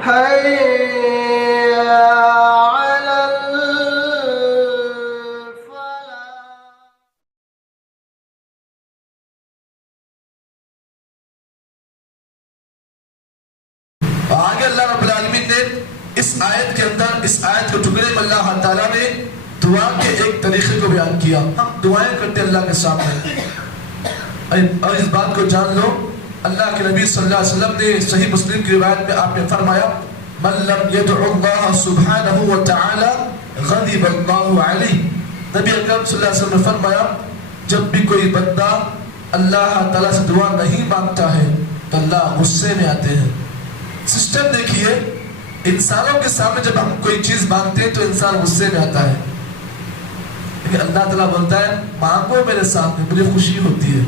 حي على آگے اللہ رب العالمین نے اس آیت کے اندر، اس آیت کے ٹکڑے میں اللہ تعالیٰ نے دعا کے ایک طریقے کو بیان کیا. ہم دعائیں کرتے اللہ کے سامنے، اور اس بات کو جان لو، اللہ کے نبی صلی اللہ علیہ وسلم نے صحیح مسلم کی روایت میں آپ نے فرمایا من لم يدع اللہ سبحانہ وتعالی غضب اللہ علیہ. نبی اکرم صلی اللہ علیہ وسلم نے فرمایا جب بھی کوئی بندہ اللہ تعالیٰ سے دعا نہیں مانگتا ہے تو اللہ غصے میں آتے ہیں. سسٹم دیکھیے، انسانوں کے سامنے جب ہم کوئی چیز مانگتے ہیں تو انسان غصے میں آتا ہے، لیکن اللہ تعالیٰ بولتا ہے مانگو میرے سامنے، مجھے خوشی ہوتی ہے.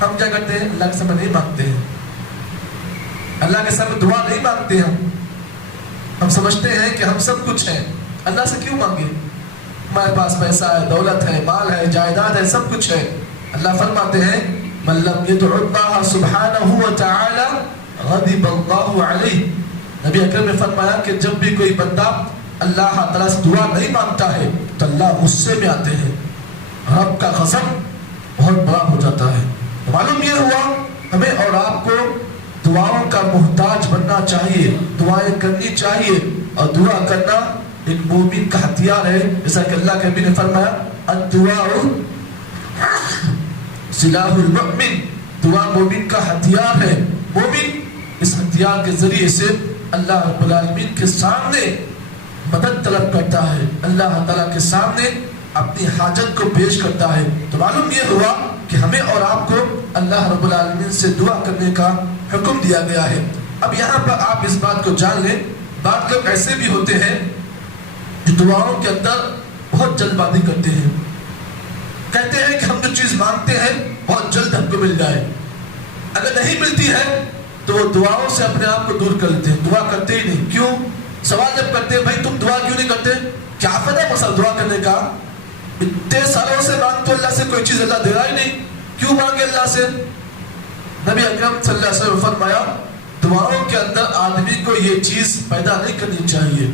ہم کیا کرتے ہیں؟ اللہ کے سامنے نہیں مانگتے ہیں، اللہ کے سامنے دعا نہیں مانگتے ہیں. ہم سمجھتے ہیں کہ ہم سب کچھ ہیں، اللہ سے کیوں مانگے؟ ہمارے پاس پیسہ ہے، دولت ہے، مال ہے، جائیداد ہے، سب کچھ ہے. اللہ فرماتے ہیں من لم يدع اللہ سبحانہ وتعالی غضب اللہ علیہ. نبی اکرم نے فرمایا کہ جب بھی کوئی بندہ اللہ تعالیٰ سے دعا نہیں مانگتا ہے تو اللہ غصے میں آتے ہیں، رب کا غضب بہت بڑا ہو جاتا ہے. معلوم یہ ہوا ہمیں اور آپ کو دعاؤں کا محتاج بننا چاہیے، دعائیں کرنی چاہیے، اور دعا کرنا ایک مومن کا ہتھیار ہے. جیسا کہ اللہ کے نبی نے فرمایا الدعاء سلاح المؤمن، دعا مومن کا ہتھیار ہے. مومن اس ہتھیار کے ذریعے سے اللہ رب العالمین کے سامنے مدد طلب کرتا ہے، اللہ تعالیٰ کے سامنے اپنی حاجت کو پیش کرتا ہے. تو معلوم یہ ہوا کہ ہمیں اور آپ کو اللہ رب العالمین سے دعا کرنے کا حکم دیا گیا ہے. اب یہاں پر آپ اس بات کو جان لیں، بعض لوگ ایسے بھی ہوتے ہیں جو دعاؤں کے اندر بہت جلد بازی کرتے ہیں، کہتے ہیں کہ ہم جو چیز مانگتے ہیں بہت جلد ہم کو مل جائے، اگر نہیں ملتی ہے تو وہ دعاؤں سے اپنے آپ کو دور کر لیتے ہیں، دعا کرتے ہی نہیں. کیوں؟ سوال جب کرتے ہیں بھائی تم دعا کیوں نہیں کرتے، کیا فائدہ ہے مسئلہ دعا کرنے کا؟ اتنے سالوں سے مانگتے اللہ سے کوئی چیز اللہ دے رہا ہی نہیں، کیوں مانگے اللہ سے؟ نبی اکرم صلی اللہ علیہ وسلم فرمایا دعاؤں کے اندر آدمی کو یہ چیز پیدا نہیں کرنی چاہیے.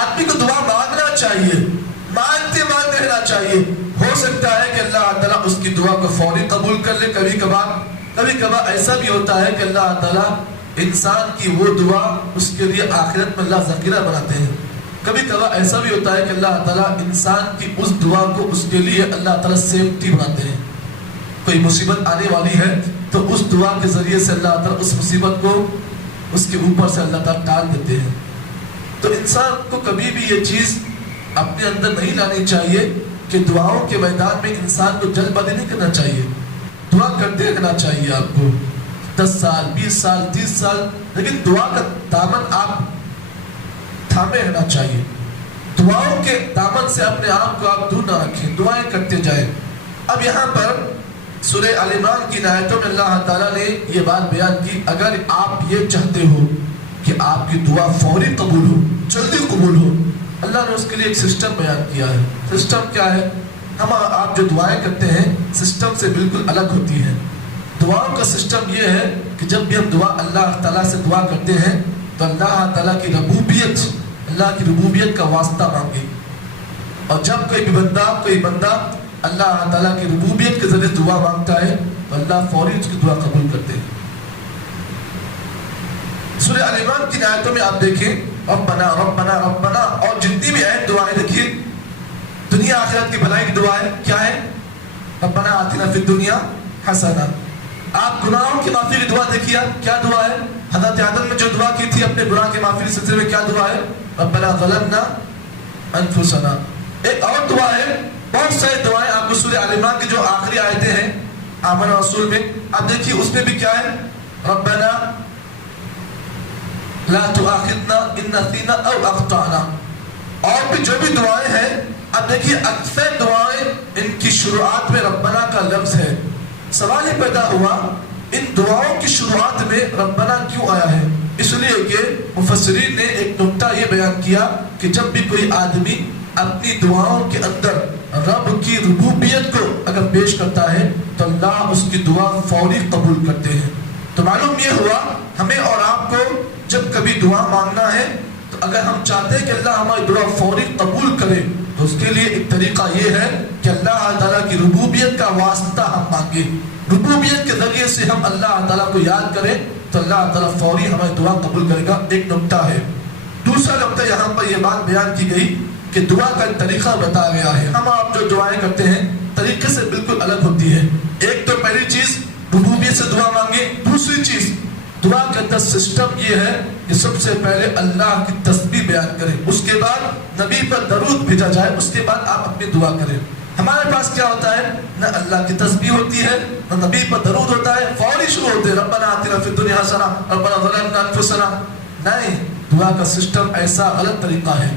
آدمی کو دعا مانگنا چاہیے، مانگتے مانگتے رہنا چاہیے. ہو سکتا ہے کہ اللہ تعالیٰ اس کی دعا کو فوری قبول کر لے. کبھی کبھار ایسا بھی ہوتا ہے کہ اللہ تعالیٰ انسان کی وہ دعا اس کے لیے آخرت میں اللہ ذخیرہ بناتے ہیں. کبھی کبھار ایسا بھی ہوتا ہے کہ اللہ تعالیٰ انسان کی اس دعا کو اس کے لیے اللہ تعالیٰ سیفٹی بناتے ہیں. کوئی مصیبت آنے والی ہے تو اس دعا کے ذریعے سے اللہ تعالیٰ اس مصیبت کو اس کے اوپر سے اللہ تعالیٰ ٹال دیتے ہیں. تو انسان کو کبھی بھی یہ چیز اپنے اندر نہیں لانی چاہیے کہ دعاؤں کے میدان میں انسان کو جلد بازی نہیں کرنا چاہیے. دعا کرتے رہنا چاہیے آپ کو 10 سال 20 سال 30 سال، لیکن دعا کا دامن آپ تھامے رہنا چاہیے. دعاؤں کے دامن سے اپنے آپ کو آپ دور نہ رکھیں، دعائیں کرتے جائیں. اب یہاں پر سورہ آل عمران کی آیتوں میں اللہ تعالیٰ نے یہ بات بیان کی اگر آپ یہ چاہتے ہو کہ آپ کی دعا فوری قبول ہو، جلدی قبول ہو، اللہ نے اس کے لیے ایک سسٹم بیان کیا ہے. سسٹم کیا ہے؟ ہم آپ جو دعائیں کرتے ہیں سسٹم سے بالکل الگ ہوتی ہیں. دعاؤں کا سسٹم یہ ہے کہ جب بھی ہم دعا اللہ تعالیٰ سے دعا کرتے ہیں تو اللہ تعالیٰ کی ربوبیت کا واسطہ مانگے. اور جب کوئی بندہ اللہ تعالیٰ کی ربوبیت کے ذریعے دعا مانگتا ہے تو اللہ فوری اس کی دعا قبول کرتے ہیں. سورہ آل عمران کی آیتوں میں آپ دیکھیں ربنا ربنا ربنا، اور جتنی بھی آیت دعائیں دیکھیے دنیا آخرت کی بھلائی کی دعائیں کیا ہے؟ ربنا آتنا فی الدنیا حسنہ. آپ گناہوں کی معافی کی دعا دیکھیے کیا دعا ہے؟ حضرت آدم نے جو دعا کی تھی اپنے گناہ کی معافی کے سلسلے میں کیا دعا ہے؟ ربنا ظلمنا انفسنا. ایک اور دعا ہے، بہت ساری دعائیں آپ کو سورہ آل عمران کی جو آخری آیتیں ہیں آمن رسول میں آپ دیکھیے اس میں بھی کیا ہے؟ ربنا لا تؤاخذنا ان نسینا او اخطانا. اور بھی جو بھی دعائیں ہیں اب دیکھیے اکثر دعائیں ان کی شروعات میں ربنا کا لفظ ہے. سوال یہ پیدا ہوا ان دعاؤں کی شروعات میں ربنا کیوں آیا ہے؟ اس لیے کہ مفسرین نے ایک نکتہ یہ بیان کیا کہ جب بھی کوئی آدمی اپنی دعاؤں کے اندر رب کی ربوبیت کو اگر پیش کرتا ہے تو اللہ اس کی دعا فوری قبول کرتے ہیں. تو معلوم یہ ہوا ہمیں اور آپ کو جب کبھی کبھی دعا مانگنا ہے تو اگر ہم چاہتے ہیں کہ اللہ ہماری دعا فوری قبول کرے تو اس کے لیے ایک طریقہ یہ ہے کہ اللہ تعالیٰ کی ربوبیت کا واسطہ ہم مانگے. ربوبیت کے ذریعے سے ہم اللہ تعالیٰ کو یاد کریں تو اللہ تعالیٰ فوری ہماری دعا قبول کرے گا. ایک نقطہ ہے. دوسرا نقطہ یہاں پر یہ بات بیان کی گئی کہ دعا کا طریقہ بتایا گیا ہے. ہم آپ جو دعائیں کرتے ہیں طریقے سے بالکل الگ ہوتی ہے. ایک تو پہلی چیز ربوبیت سے دعا مانگے. دوسری چیز دعا کے اندر سسٹم یہ ہے کہ سب سے پہلے اللہ کی تسبیح بیان کریں, اس کے بعد نبی پر درود بھیجا جائے, اس کے بعد آپ اپنی دعا کریں. ہمارے پاس کیا ہوتا ہے, نہ اللہ کی تسبیح ہوتی ہے نہ نبی پر درود ہوتا ہے, فوری شروع ہوتے ہیں ربنا آتنا فی الدنیا حسنہ ربنا ظلمنا انفسنا. نہیں, دعا کا سسٹم ایسا غلط طریقہ ہے.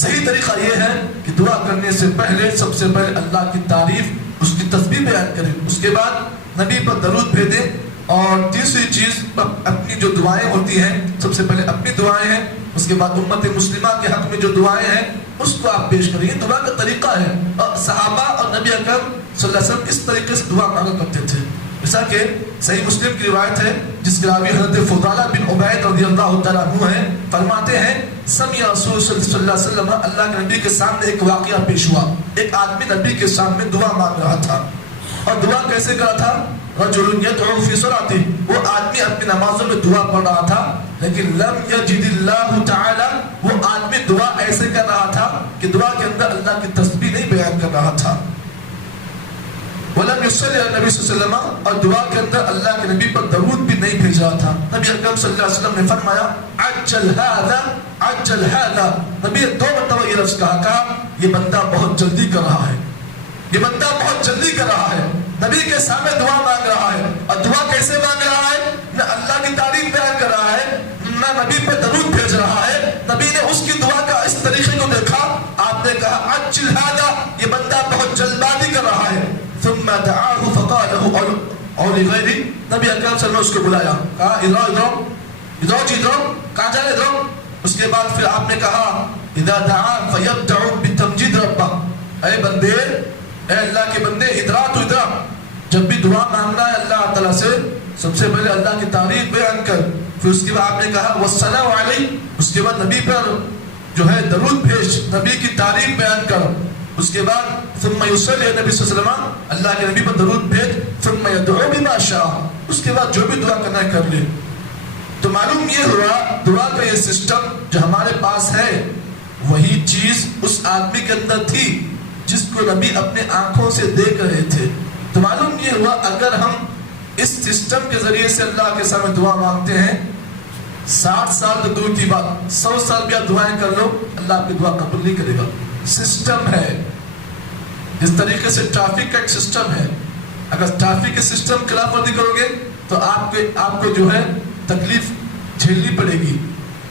صحیح طریقہ یہ ہے کہ دعا کرنے سے پہلے سب سے پہلے اللہ کی تعریف, اس کی تسبیح بیان کریں, اس کے بعد نبی پر درود بھیجیں. اور تیسری چیز اپنی جو دعائیں ہوتی ہیں سب سے پہلے اپنی دعائیں ہیں, اس کے بعد امت مسلمہ کے حق میں جو دعائیں ہیں اس کو آپ پیش کریں. یہ دعا کا طریقہ ہے. اور صحابہ اور نبی اکرم صلی اللہ علیہ وسلم اس طریقے سے دعا مانگا کرتے تھے. جیسا کہ صحیح مسلم کی روایت ہے جس کے راوی حضرت فضالہ بن عبید رضی اللہ تعالیٰ عنہ ہیں, فرماتے ہیں سمع رسول صلی اللہ علیہ وسلم, اللہ کے نبی کے سامنے ایک واقعہ پیش ہوا. ایک آدمی نبی کے سامنے دعا مانگ رہا تھا. اور دعا کیسے کرا تھا, رجل يدعو في صلاته, وہ آدمی اپنی نمازوں میں دعا پڑھ رہا تھا, لیکن لم يجد اللہ تعالی, وہ آدمی دعا ایسے کر رہا تھا کہ دعا کے اندر اللہ کی تسبیح نہیں بیان کر رہا تھا. ولم يصلي على النبي صلی اللہ علیہ وسلم, اور دعا کے اندر اللہ کے نبی پر درود بھی نہیں بھیج رہا تھا. نبی اکرم صلی اللہ علیہ وسلم نے فرمایا عجل هذا عجل هذا, نبی دو مرتبہ یہ لفظ کہا یہ بندہ بہت جلدی کر رہا ہے, یہ بندہ بہت جلدی کر رہا ہے. نبی کے سامنے دعا مانگ رہا ہے, اور دعا کیسے مانگ رہا ہے, نہ اللہ کی تعریف بیان کر رہا ہے نہ نبی پہ درود بھیج رہا ہے. نبی نے اس کی دعا کا اس طریقے کو دیکھا, آپ نے کہا عجل ھذا, یہ بندہ بہت جلد بازی کر رہا ہے. ثم دعاه فقال له او لغيره, نبی اکرم صلی اللہ علیہ وسلم نے اس کو بلایا, کہا ادھر ادھر کہاں جا رہے ادھر. اس کے بعد پھر آپ نے کہا اذا دعا فيبدع بتمجيد ربه, اے بندے, اے اللہ کے بندے, ادھر تو ادھر, جب بھی دعا مانگنا ہے اللہ تعالیٰ سے سب سے پہلے اللہ کی تعریف بیان کر. پھر اس کے بعد آپ نے کہا والسلام علیہ, اس کے بعد نبی پر جو ہے درود بھیج, نبی کی تعریف بیان کر. اس کے بعد ثم یصلی نبی صلی اللہ علیہ وسلم, اللہ کے نبی پر درود بھیج. ثم یدعو بما شاء, اس کے بعد جو بھی دعا کرنا ہے کر لے. تو معلوم یہ ہوا دعا کا یہ سسٹم جو ہمارے پاس ہے وہی چیز اس آدمی کے اندر تھی جس کو نبی اپنے آنکھوں سے دیکھ رہے تھے. تو معلوم یہ ہوا اگر ہم اس سسٹم کے ذریعے سے اللہ کے سامنے دعا مانگتے ہیں, 60 سال تو دور کی بات, 100 سال بھی آپ دعائیں کر لو اللہ آپ کی دعا قبول نہیں کرے گا. سسٹم ہے, جس طریقے سے ٹریفک کا ایک سسٹم ہے, اگر ٹریفک کے سسٹم خلاف ورزی کرو گے تو آپ کو جو ہے تکلیف جھیلنی پڑے گی.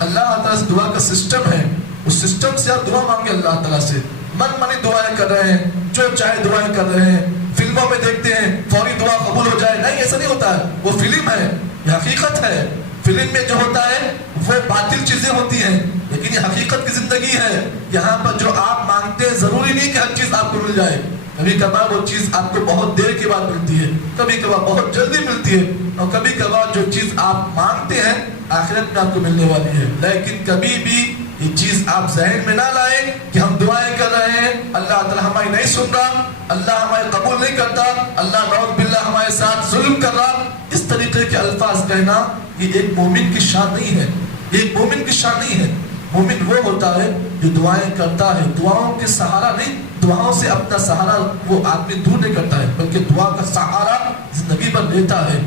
اللہ تعالیٰ سے دعا کا سسٹم ہے, اس سسٹم سے آپ دعا مانگے اللہ تعالیٰ سے. من منی دعائیں کر رہے ہیں, جو چاہے دعائیں کر رہے ہیں, فلموں میں دیکھتے ہیں فوری دعا قبول ہو جائے, نہیں ایسا نہیں ہوتا ہے. وہ فلم ہے, یہ حقیقت ہے. فلم میں جو ہوتا ہے وہ باطل چیزیں ہوتی ہیں, لیکن یہ حقیقت کی زندگی ہے. یہاں پر جو آپ مانگتے ہیں ضروری نہیں کہ ہر چیز آپ کو مل جائے. کبھی کبھار وہ چیز آپ کو بہت دیر کے بعد ملتی ہے, کبھی کبھار بہت جلدی ملتی ہے, اور کبھی کبھار جو چیز آپ مانگتے ہیں آخرت میں آپ کو ملنے والی ہے. لیکن کبھی بھی یہ چیز آپ ذہن میں نہ لائیں کہ ہم دعائیں کر رہے ہیں اللہ تعالیٰ ہماری نہیں سن رہا, اللہ ہماری قبول نہیں کرتا, اللہ نعوذ باللہ ہمارے ساتھ ظلم کر رہا. اس طریقے کے الفاظ کہنا یہ ایک مومن کی شان نہیں ہے, ایک مومن کی شان نہیں ہے. مومن وہ ہوتا ہے جو دعائیں کرتا ہے, دعاؤں کے سہارا نہیں, دعاؤں سے اپنا سہارا وہ آدمی دور نہیں کرتا ہے بلکہ دعا کا سہارا زندگی پر لیتا ہے.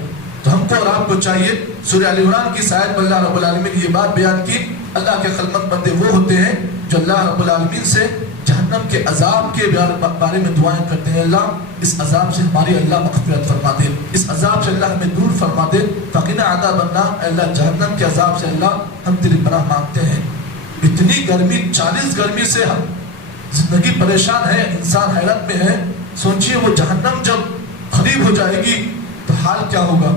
تو ہم کو اور آپ کو چاہیے, سورہ آل عمران کی آیت میں اللہ رب العالمین نے یہ بات بیان کی, اللہ کے خلقت بندے وہ ہوتے ہیں جو اللہ رب العالمین سے جہنم کے عذاب کے بارے میں دعائیں کرتے ہیں, اللہ اس عذاب سے ہماری اللہ مغفرت فرما دے, اس عذاب سے اللہ ہمیں دور فرما دے, فقنا عذاب النار, اللہ جہنم کے عذاب سے اللہ ہم تیری پناہ مانگتے ہیں. اتنی گرمی, 40 گرمی سے ہم زندگی پریشان ہے, انسان حیرت میں ہے. سوچئے وہ جہنم جب قریب ہو جائے گی تو حال کیا ہوگا,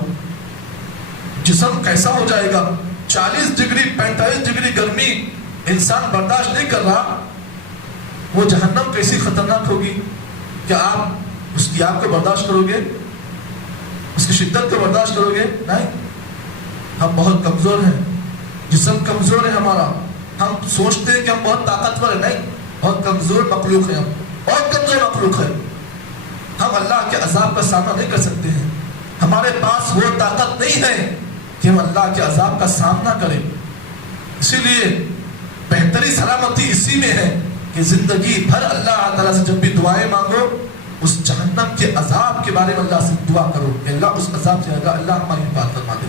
جسم کیسا ہو جائے گا. 40 ڈگری 45 ڈگری گرمی انسان برداشت نہیں کر رہا, وہ جہنم کیسی خطرناک ہوگی. کیا آپ اس کی آگ کو برداشت کرو گے, اس کی شدت کو برداشت کرو گے؟ نہیں, ہم بہت کمزور ہیں. جسم کمزور ہے ہمارا، ہم سوچتے ہیں کہ ہم بہت طاقتور ہیں، نہیں، بہت کمزور مخلوق ہے، ہم بہت کمزور مخلوق ہے، ہم اللہ کے عذاب کا سامنا نہیں کر سکتے ہیں، ہمارے پاس وہ طاقت نہیں ہے کہ ہم اللہ کے عذاب کا سامنا کریں۔ اسی لیے بہتری سلامتی اسی میں ہے کہ زندگی بھر اللہ تعالیٰ سے جب بھی دعائیں مانگو اس جہنم کے عذاب کے بارے میں اللہ سے دعا کرو کہ اللہ اس عذاب سے اللہ ہماری حفاظت فرما دے۔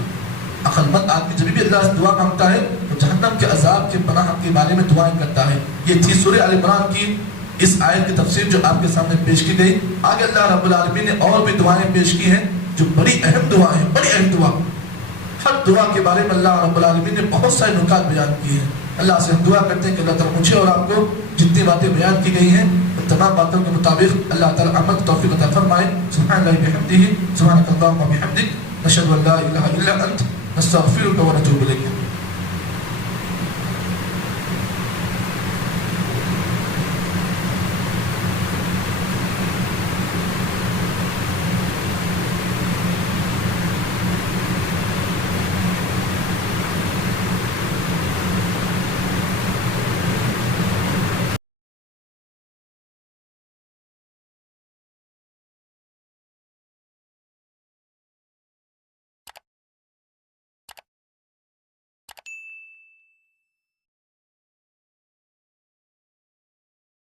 عقل مند آدمی جب بھی اللہ سے دعا مانگتا ہے تو جہنم کے عذاب کے پناہ کے بارے میں دعائیں کرتا ہے۔ یہ تھی سورہ آل عمران کی اس آیت کی تفسیر جو آپ کے سامنے پیش کی گئی۔ آگے اللہ رب العالمین نے اور بھی دعائیں پیش کی ہیں جو بڑی اہم دعائیں ہیں، بڑی اہم دعا۔ ہر دعا کے بارے میں اللہ رب العالمین نے بہت سارے نکات بیان کیے ہیں۔ اللہ سے ہم دعا کرتے ہیں کہ اللہ تعالیٰ مجھے اور آپ کو جتنی باتیں بیان کی گئی ہیں تمام باتوں کے مطابق اللہ تعالیٰ عمل توفیق عطا فرمائے۔ سبحان اللہ بحمدہ، سبحانک اللہم وبحمدک، نشہد ان لا الہ الا انت، نستغفرک ونتوب الیک۔